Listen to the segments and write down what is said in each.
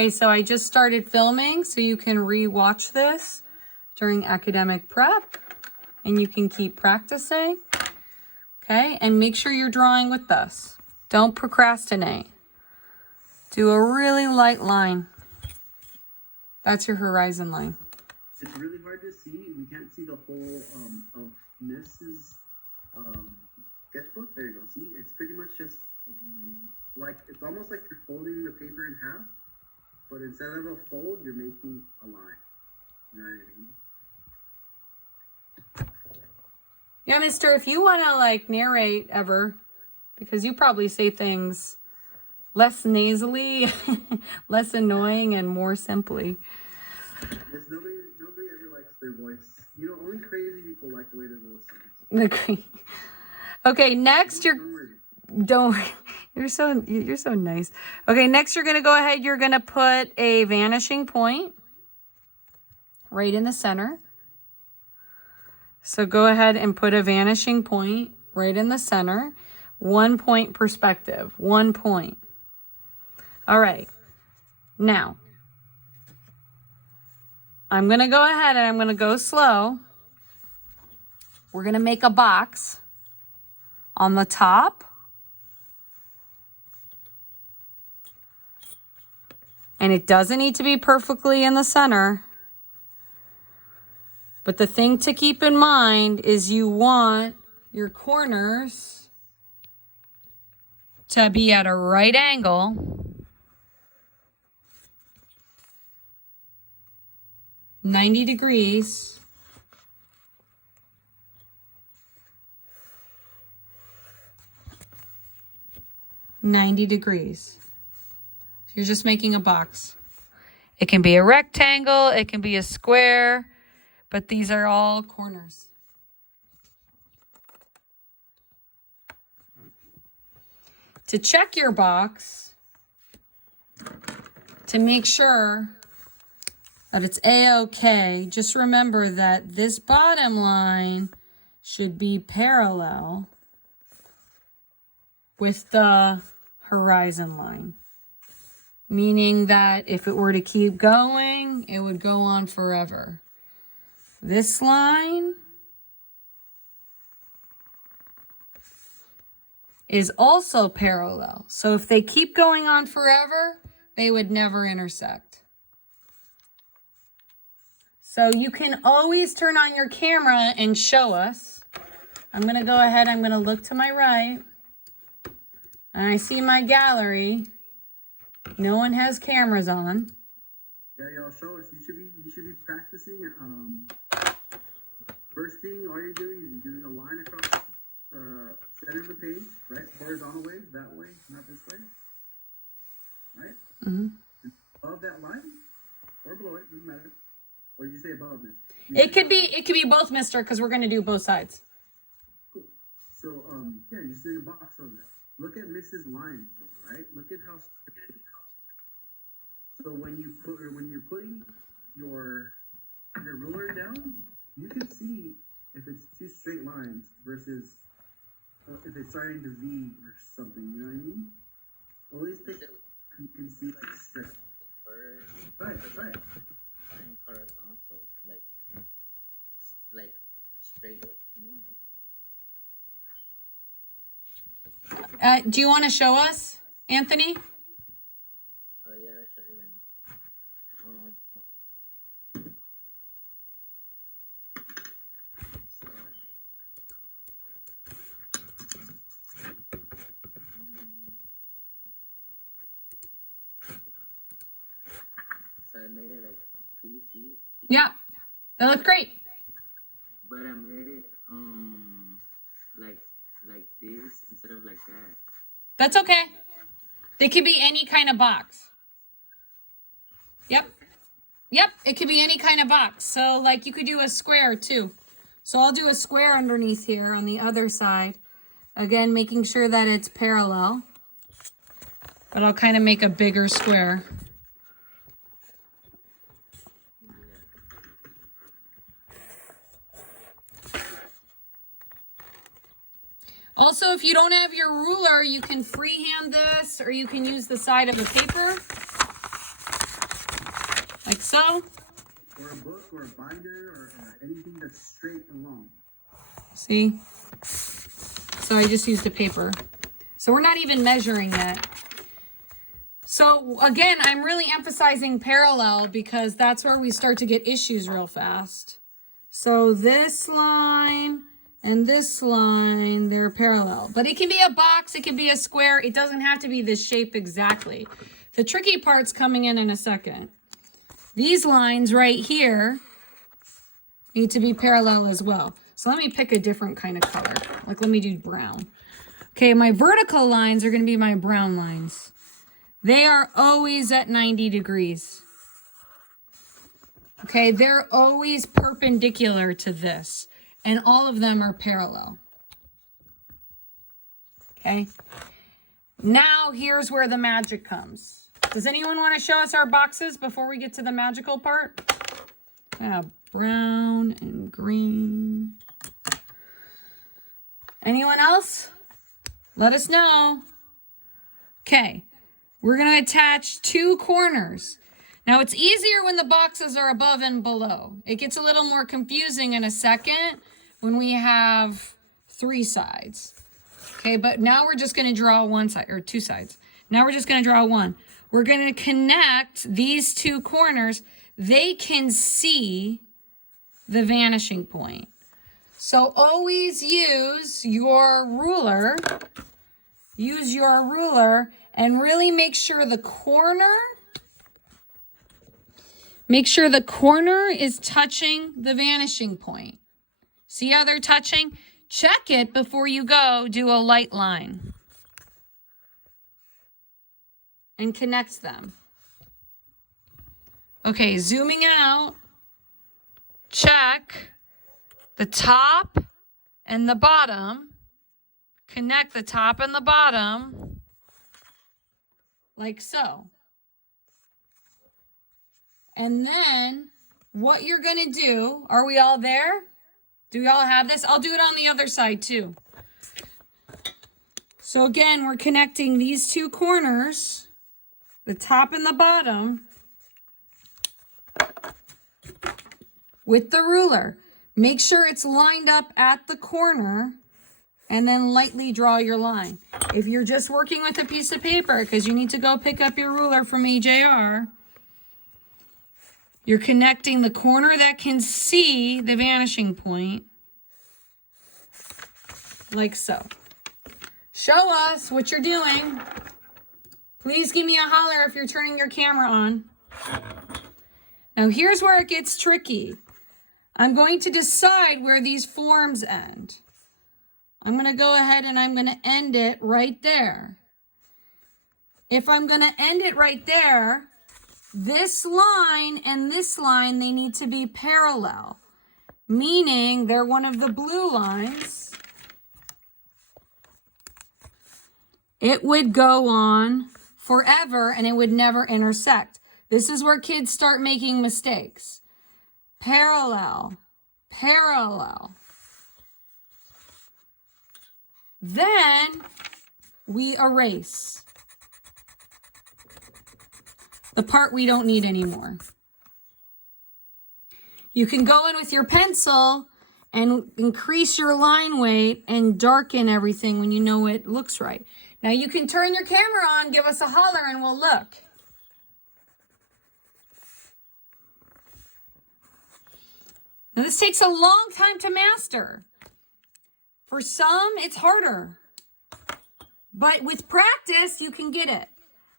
Okay, so I just started filming, so you can re-watch this during academic prep, and you can keep practicing. Okay, and make sure you're drawing with this. Don't procrastinate. Do a really light line. That's your horizon line. It's really hard to see. We can't see the whole of Mrs. Sketchbook. There you go. See, it's pretty much just like, it's almost like you're folding the paper in half, but instead of a fold, you're making a line. You know what I mean? Yeah, mister, if you want to like narrate ever, because you probably say things less nasally, less annoying, and more simply. Yes, nobody ever likes their voice. You know, only crazy people like the way their voice sounds. Okay, next you're so nice. Okay, next you're gonna go ahead. You're gonna put a vanishing point right in the center. So go ahead and put a vanishing point right in the center. 1 point perspective. 1 point. All right. Now, I'm going to go ahead and I'm going to go slow. We're going to make a box on the top. And it doesn't need to be perfectly in the center. But the thing to keep in mind is you want your corners to be at a right angle. 90 degrees. So you're just making a box. It can be a rectangle, it can be a square, but these are all corners. To check your box, to make sure that it's a-okay, just remember that this bottom line should be parallel with the horizon line. Meaning that if it were to keep going, it would go on forever. This line is also parallel. So if they keep going on forever, they would never intersect. So you can always turn on your camera and show us. I'm going to go ahead, I'm going to look to my right. And I see my gallery. No one has cameras on. Yeah, y'all show us. You should be practicing. First thing, all you're doing is you're doing a line across the center of the page, right? Horizontal ways, that way, not this way. Right? Mm-hmm. Above that line, or below it, doesn't matter. Or did you say above this? It could be both, mister, because we're going to do both sides. Cool. So, yeah, you're just doing a box over there. Look at Mrs. Lines, though, right? Look at how. So when you're putting your ruler down, you can see if it's two straight lines versus if it's starting to V or something. You know what I mean? Always take it. You can see like straight. Right, that's right. Horizontal, like straight up. Do you want to show us, Anthony? Oh yeah, I'll show you. So I made it like, can you see? Yeah, that looks great. But I made it like this instead of like that. That's okay. They could be any kind of box. Yep. Yep, it could be any kind of box. So like you could do a square too. So I'll do a square underneath here on the other side. Again, making sure that it's parallel. But I'll kind of make a bigger square. Also, if you don't have your ruler, you can freehand this or you can use the side of the paper. so. Or a book or a binder or anything that's straight and long. See? So I just used a paper. So we're not even measuring yet. So again, I'm really emphasizing parallel because that's where we start to get issues real fast. So this line and this line, they're parallel. But it can be a box, it can be a square. It doesn't have to be this shape exactly. The tricky part's coming in a second. These lines right here need to be parallel as well. So let me pick a different kind of color. Like let me do brown. Okay, my vertical lines are going to be my brown lines. They are always at 90 degrees. Okay, they're always perpendicular to this. And all of them are parallel. Okay. Now here's where the magic comes. Does anyone want to show us our boxes before we get to the magical part? I have brown and green. Anyone else? Let us know. Okay. We're going to attach 2 corners. Now, it's easier when the boxes are above and below. It gets a little more confusing in a second when we have 3 sides. Okay, but now we're just going to draw 1 side, or 2 sides. Now we're just going to draw 1. We're going to connect these 2 corners. They can see the vanishing point. So always use your ruler. Use your ruler and really make sure the corner is touching the vanishing point. See how they're touching? Check it before you go do a light line. And connect them. Okay, zooming out. Check the top and the bottom. Connect the top and the bottom. Like so. And then what you're going to do, are we all there? Do we all have this? I'll do it on the other side too. So again, we're connecting these 2 corners, the top and the bottom, with the ruler. Make sure it's lined up at the corner and then lightly draw your line. If you're just working with a piece of paper because you need to go pick up your ruler from EJR, you're connecting the corner that can see the vanishing point, like so. Show us what you're doing. Please give me a holler if you're turning your camera on. Now here's where it gets tricky. I'm going to decide where these forms end. I'm going to go ahead and I'm going to end it right there. If I'm going to end it right there, this line and this line, they need to be parallel, meaning they're one of the blue lines. It would go on forever and it would never intersect. This is where kids start making mistakes. Parallel, parallel. Then we erase the part we don't need anymore. You can go in with your pencil and increase your line weight and darken everything when you know it looks right. Now you can turn your camera on, give us a holler, and we'll look. Now this takes a long time to master. For some, it's harder. But with practice, you can get it.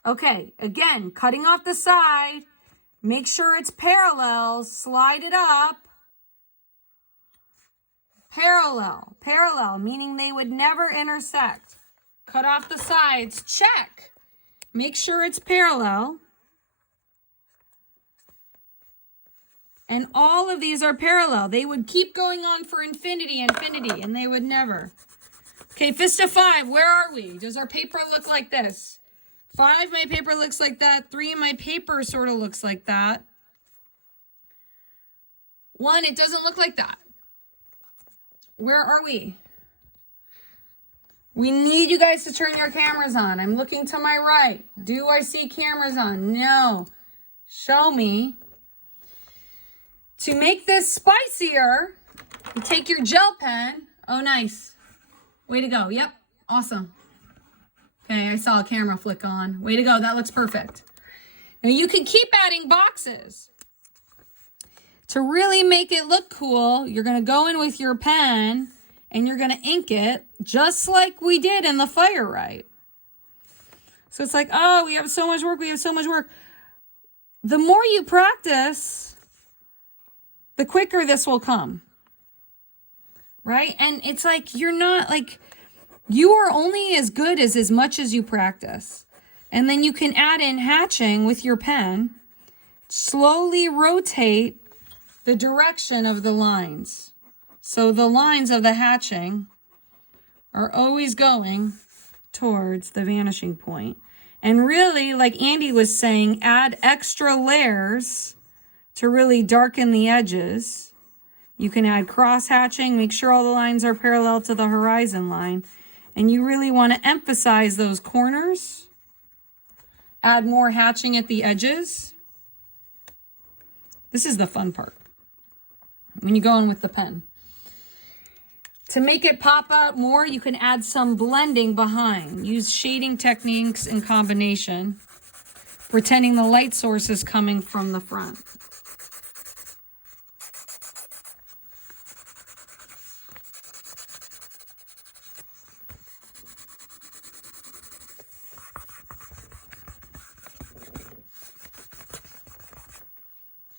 Okay, again, cutting off the side. Make sure it's parallel. Slide it up. Parallel. Parallel, meaning they would never intersect. Cut off the sides. Check. Make sure it's parallel. And all of these are parallel. They would keep going on for infinity, and they would never. Okay, fist of 5, where are we? Does our paper look like this? 5, my paper looks like that. 3, my paper sort of looks like that. 1, it doesn't look like that. Where are we? We need you guys to turn your cameras on. I'm looking to my right. Do I see cameras on? No. Show me. To make this spicier, you take your gel pen. Oh, nice. Way to go. Yep. Awesome. Okay, I saw a camera flick on. Way to go. That looks perfect. Now you can keep adding boxes. To really make it look cool, you're going to go in with your pen and you're going to ink it just like we did in the Fire Right. So it's like, oh, we have so much work. We have so much work. The more you practice, the quicker this will come. Right? And it's like, you're not like, you are only as good as much as you practice. And then you can add in hatching with your pen. Slowly rotate the direction of the lines. So the lines of the hatching are always going towards the vanishing point. And really, like Andy was saying, add extra layers to really darken the edges. You can add cross hatching, make sure all the lines are parallel to the horizon line. And you really want to emphasize those corners. Add more hatching at the edges. This is the fun part when you go in with the pen. To make it pop out more, you can add some blending behind. Use shading techniques in combination, pretending the light source is coming from the front.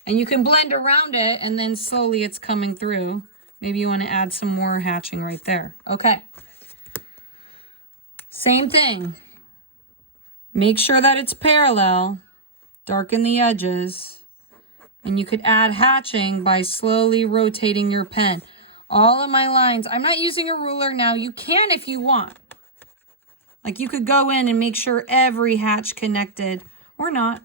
And you can blend around it and then slowly it's coming through. Maybe you want to add some more hatching right there. Okay. Same thing. Make sure that it's parallel. Darken the edges. And you could add hatching by slowly rotating your pen. All of my lines, I'm not using a ruler now. You can if you want. Like you could go in and make sure every hatch connected or not.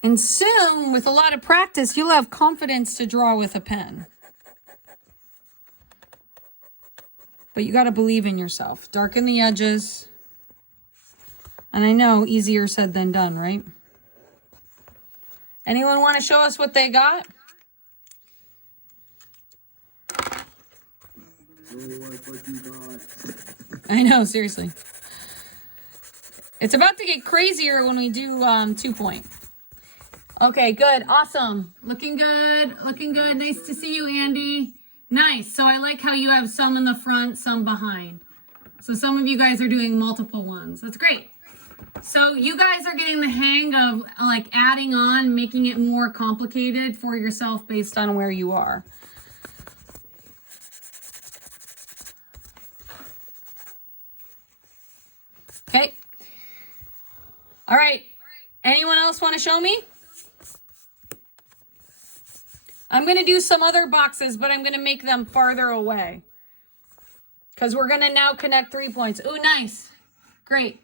And soon, with a lot of practice, you'll have confidence to draw with a pen. But you got to believe in yourself. Darken the edges. And I know, easier said than done, right? Anyone want to show us what they got? I know, seriously. It's about to get crazier when we do 2-point. Okay, good. Awesome. Looking good. Looking good. Nice to see you, Andy. Nice. So I like how you have some in the front, some behind. So some of you guys are doing multiple ones. That's great. So you guys are getting the hang of like adding on, making it more complicated for yourself based on where you are. Okay. All right. Anyone else want to show me? I'm going to do some other boxes, but I'm going to make them farther away. Because we're going to now connect 3 points. Ooh, nice. Great.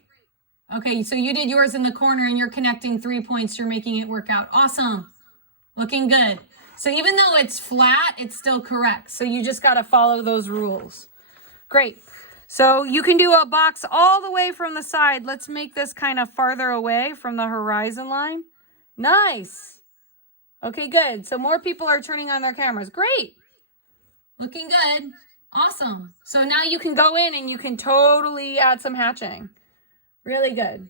Okay, so you did yours in the corner and you're connecting 3 points. You're making it work out. Awesome. Looking good. So even though it's flat, it's still correct. So you just got to follow those rules. Great. So you can do a box all the way from the side. Let's make this kind of farther away from the horizon line. Nice. Okay, good. So more people are turning on their cameras. Great. Looking good. Awesome. So now you can go in and you can totally add some hatching. Really good.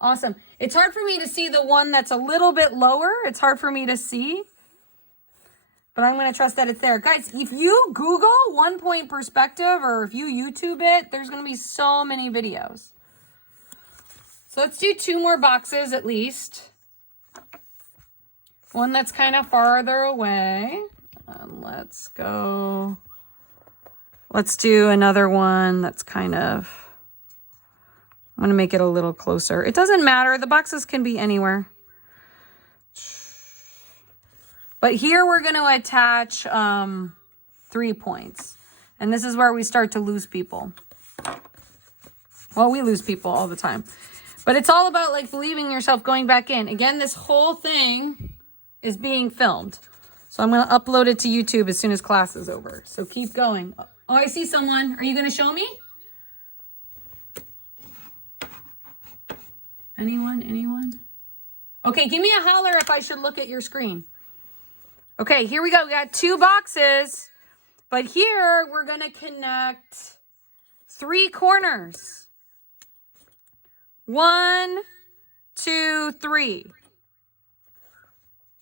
Awesome. It's hard for me to see the one that's a little bit lower. It's hard for me to see. But I'm going to trust that it's there. Guys, if you Google 1-point perspective or if you YouTube it, there's going to be so many videos. So let's do 2 more boxes at least. One that's kind of farther away. Let's do another one that's kind of, I'm going to make it a little closer. It doesn't matter. The boxes can be anywhere. But here we're going to attach 3 points. And this is where we start to lose people. Well, we lose people all the time. But it's all about like believing in yourself, going back in. Again, this whole thing is being filmed. So I'm going to upload it to YouTube as soon as class is over. So keep going. Oh, I see someone. Are you going to show me? Anyone? Okay, give me a holler if I should look at your screen. Okay, here we go. We got 2 boxes, but here we're going to connect 3 corners. 1, 2, 3.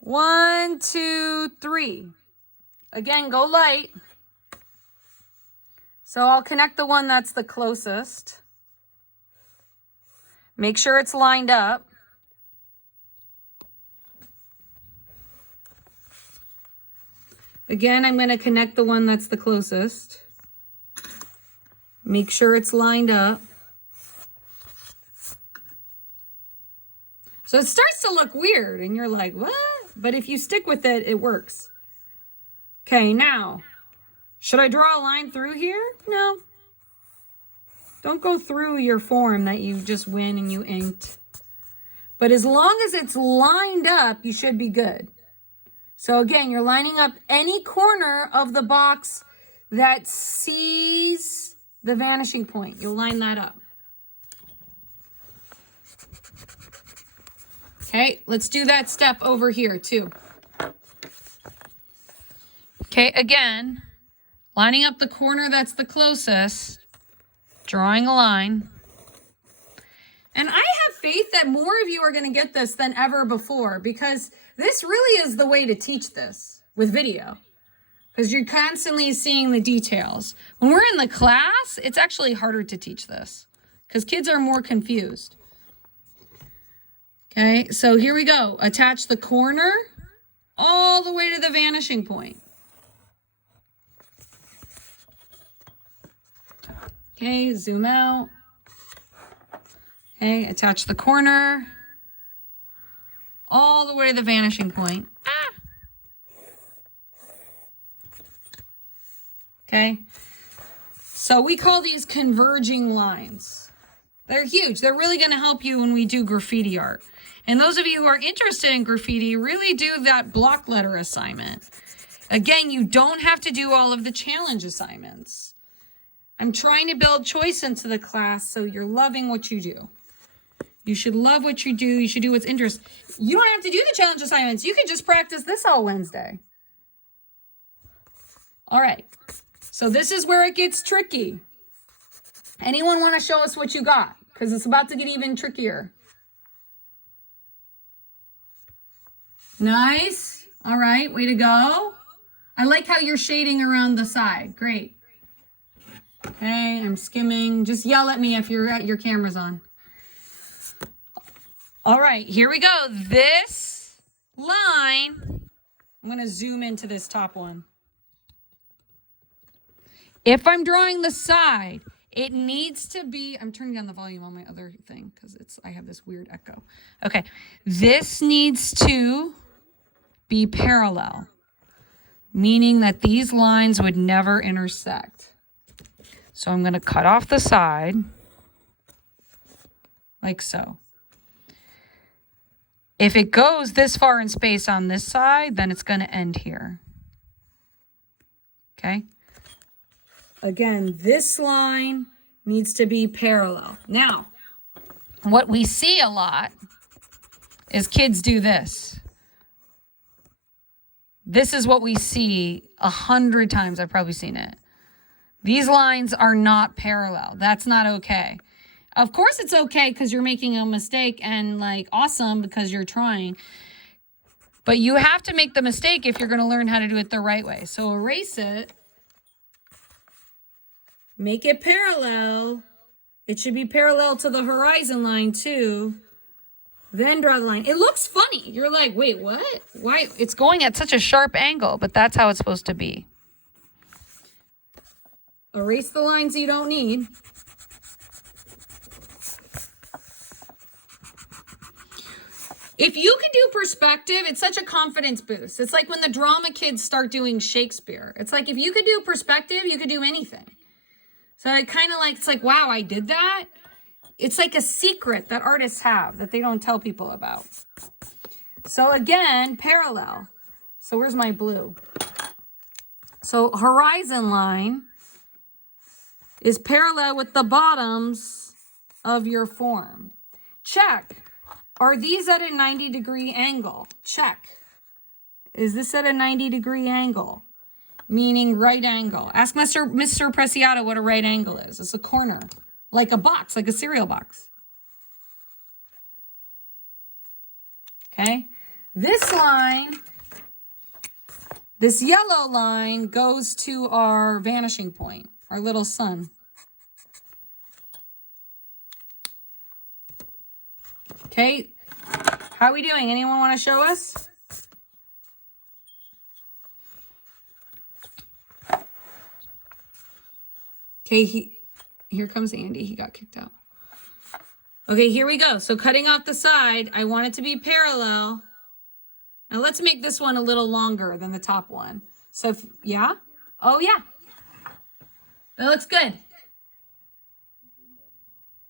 1, 2, 3. Again, go light. So I'll connect the one that's the closest. Make sure it's lined up. Again, I'm going to connect the one that's the closest. Make sure it's lined up. So it starts to look weird and you're like, what? But if you stick with it, it works. Okay, now, should I draw a line through here? No. Don't go through your form that you just went and you inked. But as long as it's lined up, you should be good. So again, you're lining up any corner of the box that sees the vanishing point. You'll line that up. Okay, let's do that step over here too. Okay, again, lining up the corner that's the closest, drawing a line. And I have faith that more of you are going to get this than ever before, because this really is the way to teach this with video, because you're constantly seeing the details. When we're in the class, it's actually harder to teach this because kids are more confused. Okay, so here we go. Attach the corner all the way to the vanishing point. Okay, zoom out. Okay, attach the corner all the way to the vanishing point. Okay, so we call these converging lines. They're huge. They're really going to help you when we do graffiti art. And those of you who are interested in graffiti, really do that block letter assignment. Again, you don't have to do all of the challenge assignments. I'm trying to build choice into the class so you're loving what you do. You should love what you do. You should do what's interesting. You don't have to do the challenge assignments. You can just practice this all Wednesday. All right. So this is where it gets tricky. Anyone want to show us what you got? Because it's about to get even trickier. Nice. All right. Way to go. I like how you're shading around the side. Great. Okay. I'm skimming. Just yell at me if your camera's on. All right, here we go. This line, I'm going to zoom into this top one. If I'm drawing the side, it needs to be, I'm turning down the volume on my other thing because I have this weird echo. Okay, this needs to be parallel, meaning that these lines would never intersect. So I'm going to cut off the side like so. If it goes this far in space on this side, then it's going to end here. Okay? Again, this line needs to be parallel. Now, what we see a lot is kids do this. This is what we see 100 times. I've probably seen it. These lines are not parallel. That's not okay. Of course it's okay because you're making a mistake and like awesome because you're trying. But you have to make the mistake if you're going to learn how to do it the right way. So erase it. Make it parallel. It should be parallel to the horizon line too. Then draw the line. It looks funny. You're like, wait, what? Why? It's going at such a sharp angle, but that's how it's supposed to be. Erase the lines you don't need. If you can do perspective, it's such a confidence boost. It's like when the drama kids start doing Shakespeare. It's like if you could do perspective, you could do anything. So it kind of like, it's like, wow, I did that. It's like a secret that artists have that they don't tell people about. So again, parallel. So where's my blue? So horizon line is parallel with the bottoms of your form. Check. Are these at a 90-degree angle? Check. Is this at a 90-degree angle? Meaning right angle. Ask Mr. Preciado what a right angle is. It's a corner. Like a box, like a cereal box. Okay? This line, this yellow line goes to our vanishing point, our little sun. Okay? How are we doing? Anyone want to show us? Okay, here comes Andy. He got kicked out. Okay, here we go. So cutting off the side, I want it to be parallel. Now let's make this one a little longer than the top one. So, yeah? Oh, yeah. That looks good.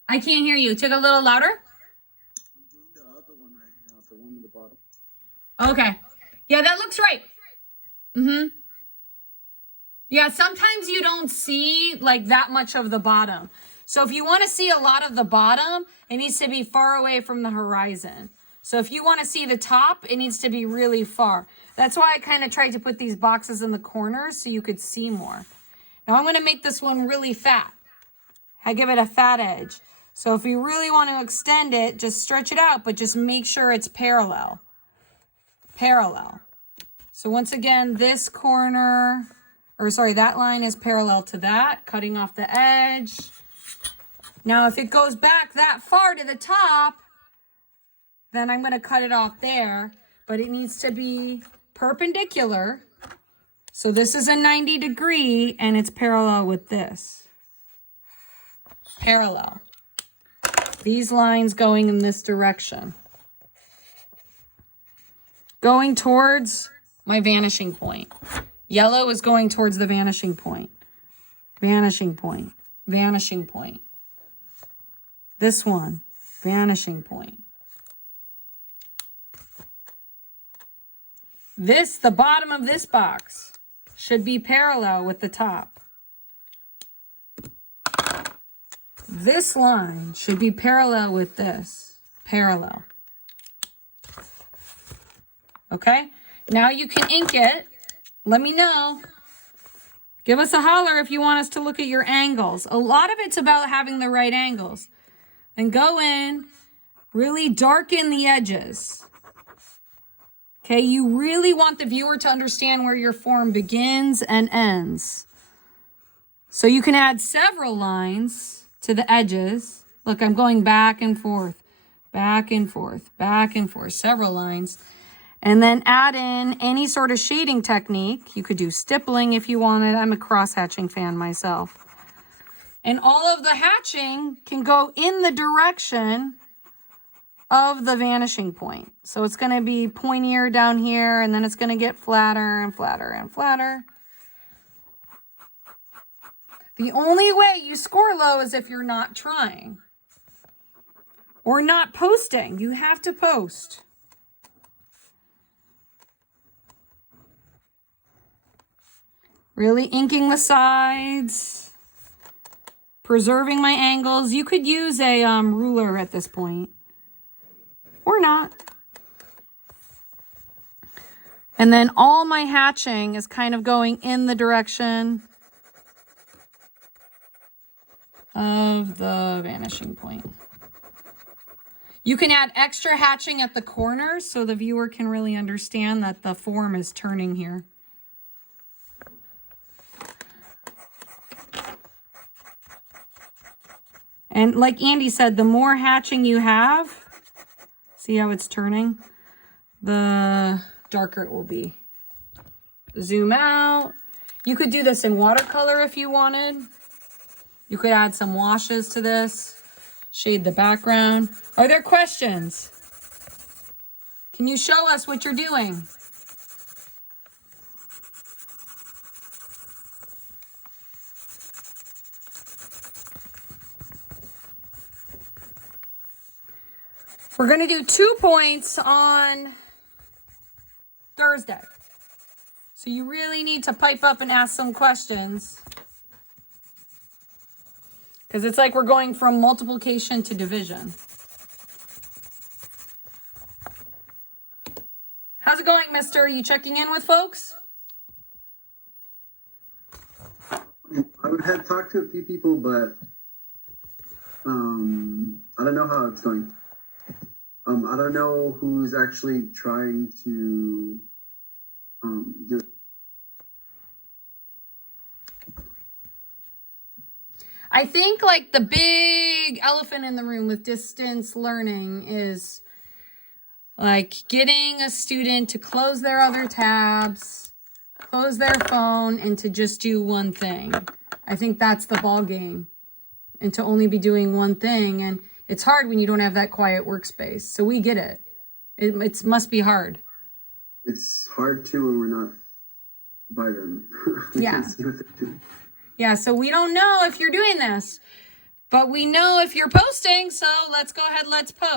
I can't hear you. Take a little louder. I'm doing the other one right now, the one on the bottom. Okay. Yeah, that looks right. Mm-hmm. Yeah, sometimes you don't see like that much of the bottom. So if you want to see a lot of the bottom, it needs to be far away from the horizon. So if you want to see the top, it needs to be really far. That's why I kind of tried to put these boxes in the corners so you could see more. Now I'm going to make this one really fat. I give it a fat edge. So if you really want to extend it, just stretch it out, but just make sure it's parallel. Parallel. So once again, this corner, or sorry, that line is parallel to that, cutting off the edge. Now, if it goes back that far to the top, then I'm going to cut it off there, but it needs to be perpendicular. So this is a 90-degree, and it's parallel with this. Parallel. These lines going in this direction. Going towards my vanishing point. Yellow is going towards the vanishing point. Vanishing point. Vanishing point. This one. Vanishing point. This, the bottom of this box, should be parallel with the top. This line should be parallel with this. Parallel. Okay? Now you can ink it. Let me know. Give us a holler if you want us to look at your angles. A lot of it's about having the right angles. Then go in, really darken the edges. Okay, you really want the viewer to understand where your form begins and ends. So you can add several lines to the edges. Look, I'm going back and forth, back and forth, back and forth, several lines. And then add in any sort of shading technique. You could do stippling if you wanted. I'm a cross-hatching fan myself. And all of the hatching can go in the direction of the vanishing point. So it's going to be pointier down here, and then it's going to get flatter and flatter and flatter. The only way you score low is if you're not trying. Or not posting. You have to post. Really inking the sides. Preserving my angles. You could use a ruler at this point. Or not. And then all my hatching is kind of going in the direction of the vanishing point. You can add extra hatching at the corners so the viewer can really understand that the form is turning here. And like Andy said, the more hatching you have, see how it's turning? The darker it will be. Zoom out. You could do this in watercolor if you wanted. You could add some washes to this. Shade the background. Are there questions? Can you show us what you're doing? We're going to do 2 points on Thursday. So you really need to pipe up and ask some questions. Because it's like we're going from multiplication to division. doing, mister? Are you checking in with folks? I had talked to a few people, but I don't know how it's going. I don't know who's actually trying to do it. I think like the big elephant in the room with distance learning is like getting a student to close their other tabs, close their phone, and to just do one thing. I think that's the ball game, and to only be doing one thing. And it's hard when you don't have that quiet workspace. So we get it. It must be hard. It's hard too when we're not by them. We Yeah. can't see what they're doing. Yeah, so we don't know if you're doing this, but we know if you're posting. So let's go ahead, let's post.